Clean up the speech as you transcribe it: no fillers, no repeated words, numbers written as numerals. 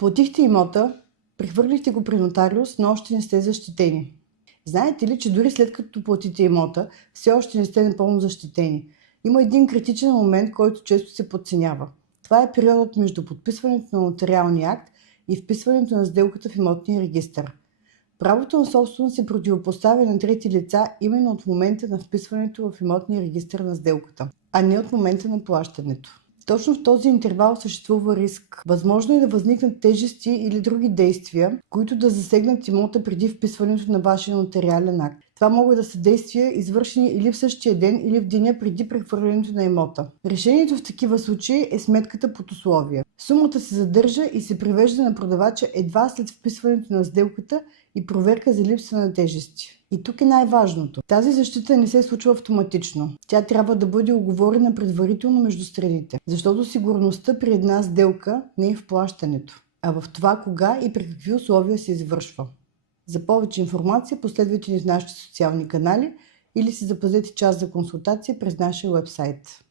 Платихте имота, прехвърлихте го при нотариус, но още не сте защитени. Знаете ли, че дори след като платите имота, все още не сте напълно защитени? Има един критичен момент, който често се подценява. Това е периодът между подписването на нотариалния акт и вписването на сделката в имотния регистър. Правото на собственост се противопоставя на трети лица именно от момента на вписването в имотния регистър на сделката, а не от момента на плащането. Точно в този интервал съществува риск. Възможно е да възникнат тежести или други действия, които да засегнат имота преди вписването на вашия нотариален акт. Това могат да са действия, извършени или в същия ден, или в деня преди прехвърлянето на имота. Решението в такива случаи е сметката под условие. Сумата се задържа и се привежда на продавача едва след вписването на сделката и проверка за липса на тежести. И тук е най-важното. Тази защита не се случва автоматично. Тя трябва да бъде уговорена предварително между страните, защото сигурността при една сделка не е в плащането, а в това кога и при какви условия се извършва. За повече информация последвайте ни в нашите социални канали или си запазете час за консултация през нашия уебсайт.